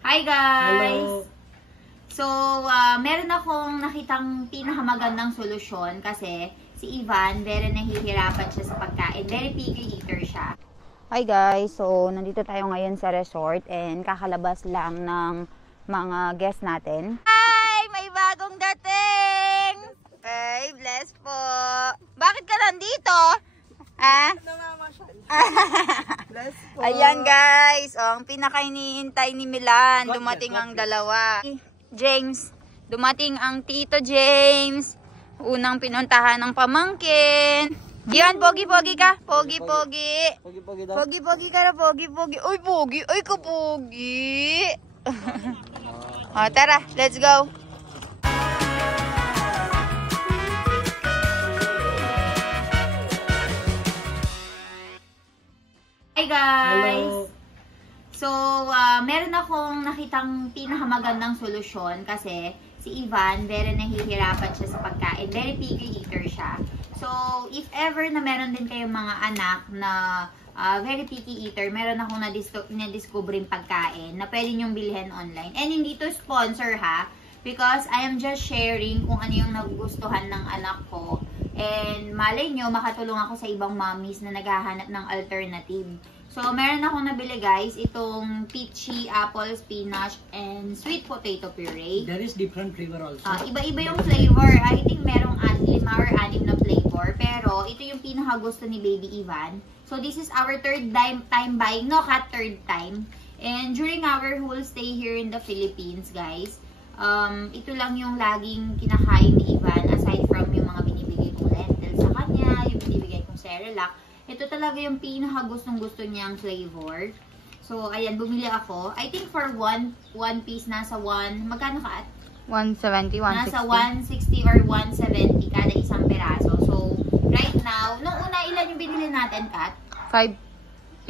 Hi guys! Hello. So, meron akong nakitang pinakamagandang solusyon kasi si Ivan, very nahihirapan siya sa pagkain. Very picky eater siya. Hi guys! So, nandito tayo ngayon sa resort and kakalabas lang ng mga guests natin. Hi! May bagong dating! Okay, bless po! Bakit ka nandito? Ah? Bless po. Ayan guys! O, ang pinaka-inihintay ni Milan, dumating ang dalawa. James, dumating ang Tito James. Unang pinuntahan ng pamangkin. Diyan, pogi-pogi ka. Pogi-pogi. Pogi-pogi daw. Pogi-pogi ka na, pogi-pogi. Uy, pogi. Uy, kapogi. O, tara, let's go. Hi guys! Hello. So, meron akong nakitang pinakamagandang solusyon kasi si Ivan, very nahihirapan siya sa pagkain. Very picky eater siya. So, if ever na meron din kayong mga anak na very picky eater, meron akong na-discovery pagkain na pwede nyong bilhin online. And hindi to sponsor ha, because I am just sharing kung ano yung nagugustuhan ng anak ko. And malay nyo, makatulong ako sa ibang mommies na naghahanap ng alternative. So, meron akong nabili guys, itong peachy, apple, spinach, and sweet potato puree. There is different flavor also. Iba-iba yung flavor. I think merong 5 or 6 na flavor. Pero, ito yung pinakagusto ni Baby Ivan. So, this is our third time buying. No, cut third time. And during our whole stay here in the Philippines, guys, ito lang yung laging kinakain ni Ivan aside from yung mga binibigay kong lentils sa kanya, yung binibigay kong Cerelac. Ito talaga yung pinakagustong-gusto niyang flavor. So, ayan, bumili ako. I think for one piece, nasa magkano ka? 170, 160. Nasa 160 or 170 kada isang peraso. So, right now, nung una, ilan yung binili natin, Kat? 5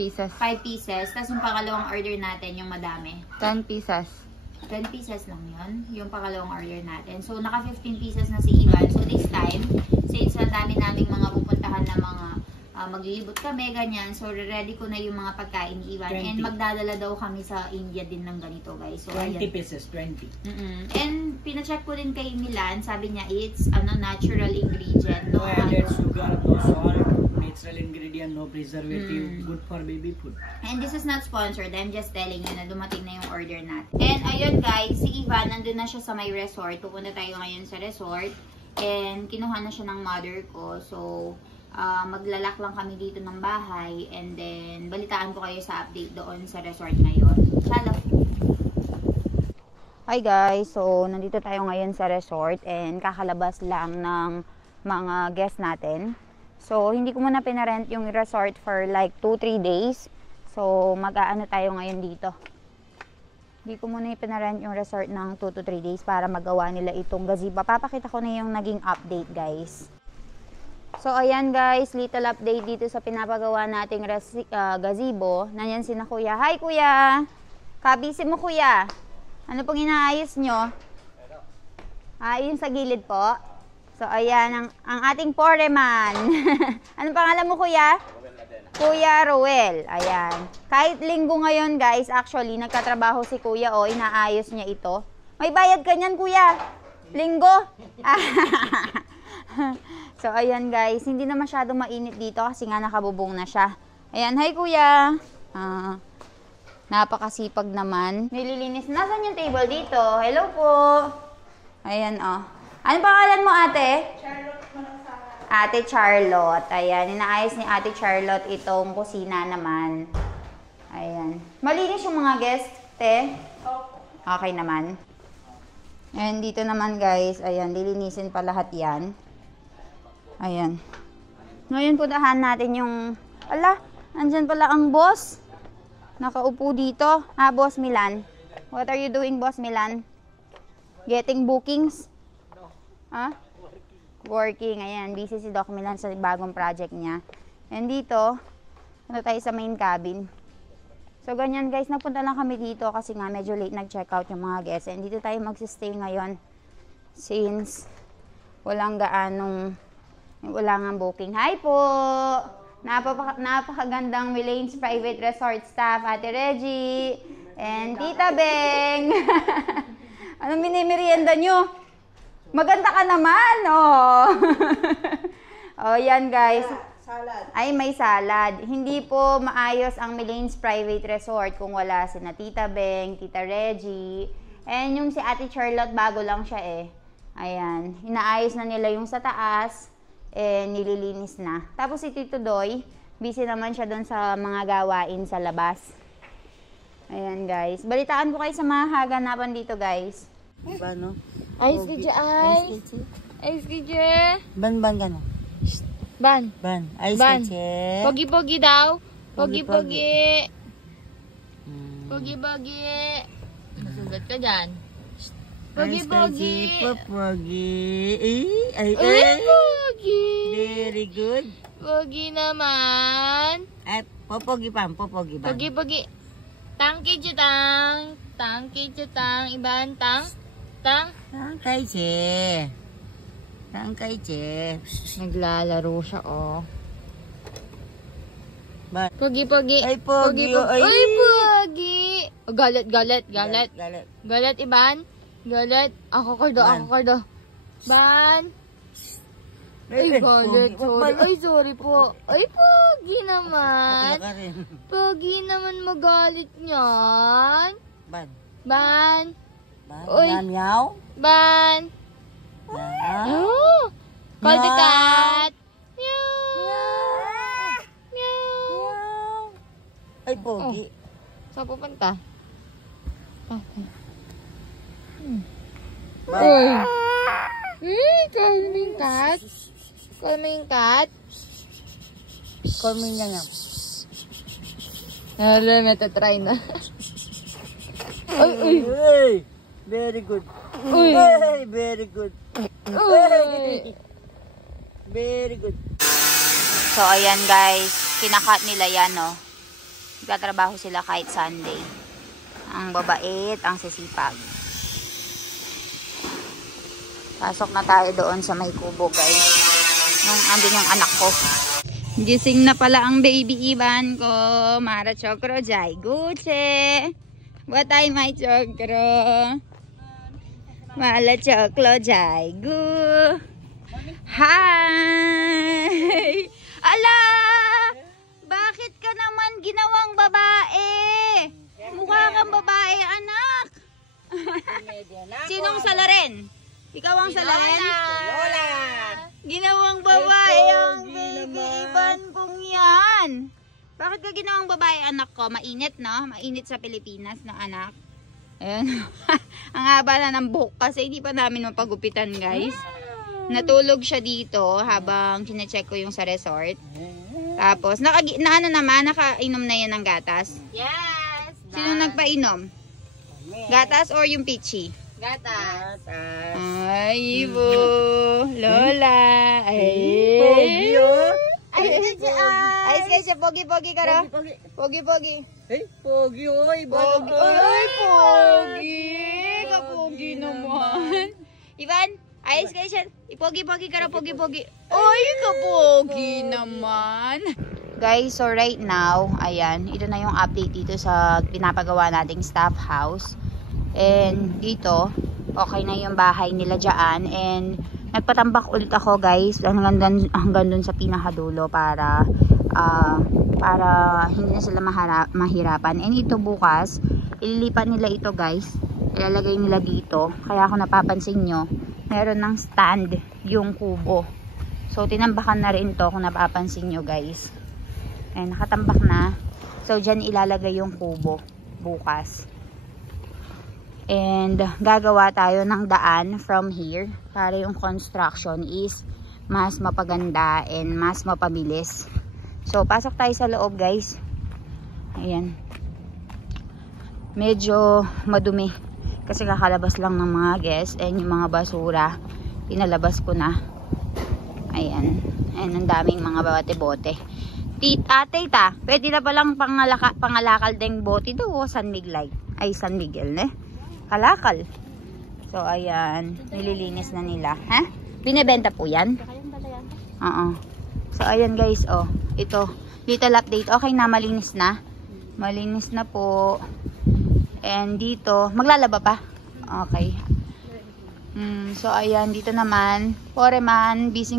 pieces. 5 pieces. Tapos yung pangalawang order natin, yung madami. 10 pieces. 10 pieces lang yun, yung pangalawang order natin. So, naka 15 pieces na si Ivan. So, this time, since ang dami naming mga pupuntahan na mga maglilibot kami, ganyan. So, ready ko na yung mga pagkain ni Ivan. 20. And magdadala daw kami sa India din ng ganito, guys. So, 20 ayan. pieces, 20. And, pinacheck ko din kay Milan. Sabi niya, it's natural ingredient. No added sugar, no salt, natural ingredient, no preservative, good for baby food. And this is not sponsored. I'm just telling you na dumating na yung order natin. And, ayun guys, si Ivan, nandun na siya sa may resort. Pupunta tayo ngayon sa resort. And, kinuha na siya ng mother ko. So, maglalak lang kami dito ng bahay, and then balitaan ko kayo sa update doon sa resort ngayon. Shalom! Hi guys! So, nandito tayo ngayon sa resort and kakalabas lang ng mga guests natin. So, hindi ko muna pinarent yung resort for like 2-3 days. So, mag-aano tayo ngayon dito. Hindi ko muna pinarent yung resort ng 2-3 days para magawa nila itong gazebo. Papakita ko na yung naging update guys. So, ayan guys, little update dito sa pinapagawa nating gazebo. Nanyan si na kuya. Hi kuya! Kabisi mo kuya. Ano pong inaayos nyo? Yung sa gilid po. So, ayan ang ating foreman. Anong pangalan mo kuya? Kuya Ruel. Ayan. Kahit linggo ngayon guys, actually, nagtatrabaho si kuya o inaayos niya ito. May bayad ka niyan kuya. Linggo? So, ayan guys, hindi na masyadong mainit dito kasi nga nakabubong na siya. Ayan, hi kuya! Napakasipag naman. Nililinis. Nasaan yung table dito? Hello po! Ayan, oh. Anong pangalan mo ate? Charlotte Manansara. Ate Charlotte. Ayan, inaayos ni ate Charlotte itong kusina naman. Ayan. Malinis yung mga guest, te? Okay naman. Ayan, dito naman guys. Ayan, lilinisin pa lahat yan. Ayan. Ngayon puntahan natin yung... Ala, andyan pala ang boss. Nakaupo dito. Boss Milan. What are you doing, Boss Milan? Getting bookings? Working. Ayan, busy si Doc Milan sa bagong project niya. And dito, punta tayo sa main cabin. So, ganyan guys, napunta lang kami dito kasi nga medyo late nag-check out yung mga guests. And dito tayo magsistay ngayon since walang gaanong... Wala nga booking. Hi po! Napakagandang Milane's Private Resort staff, Ate Reggie. And Tita Beng. Anong minimerienda nyo? Maganda ka naman, oh. Oh, yan guys. Salad. Ay, may salad. Hindi po maayos ang Milane's Private Resort kung wala si na Tita Beng, Tita Reggie. And yung si Ate Charlotte, bago lang siya eh. Ayan. Inaayos na nila yung sa taas. Nililinis na. Tapos si Tito Doy, busy naman siya doon sa mga gawain sa labas. Ayan guys. Balitaan ko kayo sa mga haganapan dito guys. Ba, no? Ice KJ, ice. Ice KJ. Ban ka na. Ban. Ban. Ice Ban. KJ. Pogi-pogi daw. Pogi-pogi. Pogi-pogi. Masugat ka dyan. Pogi-pogi. Pogi. Ay, Pogi. Very good. Pogi naman. At popogi pa. Pogi-pogi. Tang KJ tang. Tang KJ tang. Iban tang. Tang. Tangkay, che. Naglalaro siya, oh. Ban. Pogi-pogi. Ay, pogi. Ay, pogi. Oh, galit. Galit. Galit, Iban. Galit. Ako kardo. Ban. Ay, galit. Sorry. Ay, sorry po. Ay, pogi naman. Ka rin. Pogi naman magalit niyan. Ban. Ban. Uy. Meow. Ban. Meow. Oh. Call the Meow. cat. Meow. Meow. Ay, pogi. Saan pupunta? Okay. Ban. Call me yung cat. Call me yung cat. Call me nga. Hala, metatry na. Hey, very good. Uy. Hey, very good. Uy. Very good. So, ayan guys. Kinakat nila yan, no? Nagtatrabaho sila kahit Sunday. Ang babait, ang sisipag. Pasok na tayo doon sa may kubo, guys. Nung andun yung anak ko. Gising na pala ang baby Ivan ko. Mara chokro jai guche. Watay may chokro. Mala choklo jai gu. Hi! Ala! Bakit ka naman ginawang babae? Mukha kang babae, anak. Sinong salarin? Ikaw ang salarin? Lola! Ginawang babae ang baby Ivan kong yan. Bakit ka ginawang babae, anak ko? Mainit, no? Mainit sa Pilipinas, no, anak? Ayan. Ang haba na ng buhok kasi hindi pa namin mapagupitan, guys. Natulog siya dito habang kine-check ko yung sa resort. Tapos, nakainom na yan ng gatas? Yes! Sino nagpainom? Gatas or yung peachy? Gatas. Ay, Ibo. Lola. Ay. Pogi, oh. Ay, guys, pogi-pogi ka ro? Pogi-pogi. Hey, pogi, oy. Pogi. Ay, pogi. Kapogi naman. Ivan, ayos guys yan. Ipogi-pogi ka ro, pogi-pogi. Ay, kapogi naman. Guys, so right now, ayan, ito na yung update dito sa pinapagawa nating staff house. And dito, okay na yung bahay nila dyan. And nagpatambak ulit ako, guys, hanggang dun sa pinakadulo para hindi na sila mahirapan. And ito bukas, ililipat nila ito, guys. Ilalagay nila dito. Kaya ako napapansin nyo, meron ng stand yung kubo. So, tinambakan na rin to kung napapansin nyo, guys. And nakatambak na. So, dyan ilalagay yung kubo bukas. And gagawa tayo ng daan from here para yung construction is mas mapaganda and mas mapabilis. So, pasok tayo sa loob, guys. Ayan. Medyo madumi kasi kakalabas lang ng mga guests and yung mga basura pinalabas ko na. Ayan. And ang daming mga bote-bote. Tita, pwede na palang pangalakal ding bote do San Miguel. Ay, San Miguel, ne? Kalakal. So, ayan. Nililinis na nila. Ha? Binibenta po yan? Oo. So, ayan guys. Oh, ito. Little update. Okay na, malinis na. Malinis na po. And dito, maglalaba pa? Okay. So, ayan, dito naman, Foreman, busy.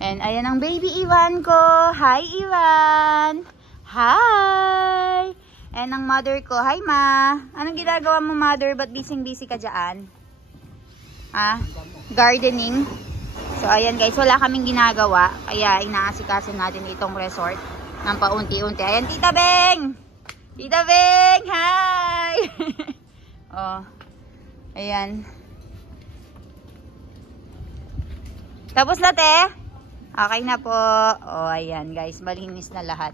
And ayan ang baby Ivan ko. Hi, Ivan! Hi! And ang mother ko. Hi, ma! Anong ginagawa mo, mother? Ba't busy ka dyan? Gardening. So, ayan guys, wala kaming ginagawa. Kaya, inaasikaso natin itong resort ng paunti-unti. Ayan, Tita Beng! Tita Beng! Hi! Oh, ayan. Tapos na, te? Okay na po. Oh, ayan guys, malinis na lahat.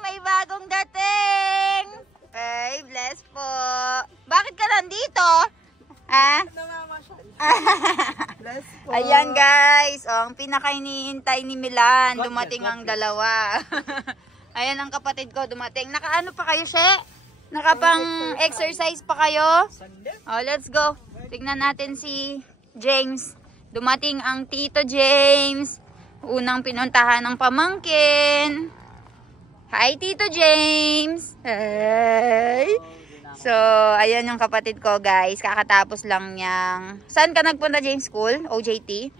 May bagong dating! Ay, bless po. Bakit ka nandito? Bless po. Ayan guys, ang pinaka-inihintay ni Milan, dumating ang dalawa. Ayan ang kapatid ko, dumating. Nakaano pa kayo, She? Nakapang-exercise pa kayo? Oh, let's go. Tignan natin si James. Dumating ang Tito James. Unang pinuntahan ng pamangkin. Hi, Tito James! Hey! So, ayan yung kapatid ko, guys. Kakatapos lang niyang... Saan ka nagpunta, James? School? OJT?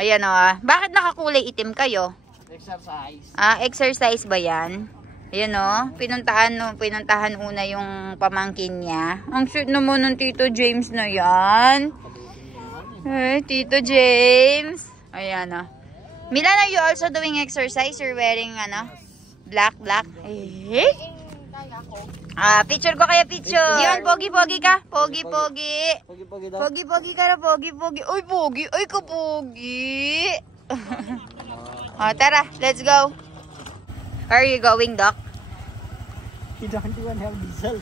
Ayan o. Bakit nakakulay itim kayo? Exercise. Exercise ba yan? Ayan o. Pinuntahan una yung pamangkin niya. Ang cute naman ng Tito James na yan. Hey, Tito James! Ayan o. Milan, are you also doing exercise? You're wearing, black. Eh? Picture ko kaya picture. Yun, pogi-pogi ka. Pogi-pogi. Pogi-pogi ka na, pogi-pogi. Uy, pogi. Uy, kapogi. Tara, let's go. Where are you going, Doc? You don't even have diesel.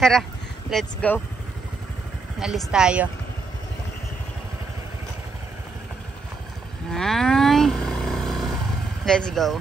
Tara, let's go. Nalis tayo. Ay. Let's go.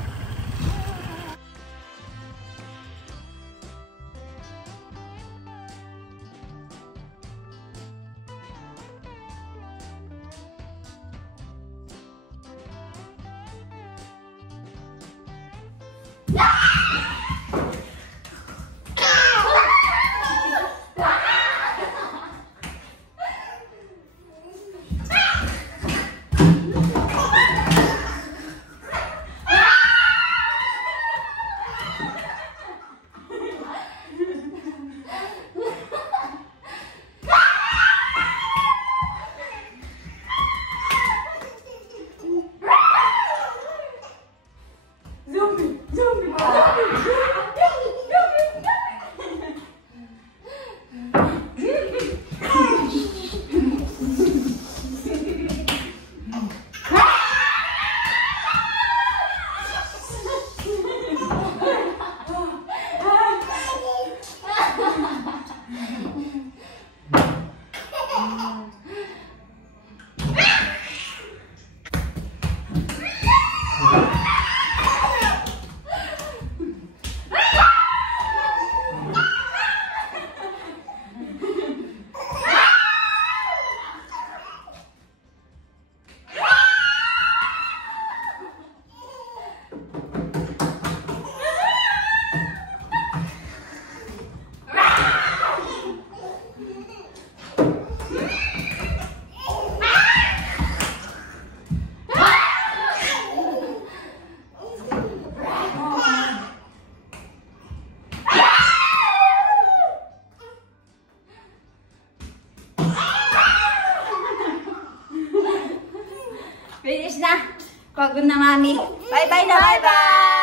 Finish na. Pagod na, mami. Bye-bye na. Bye-bye.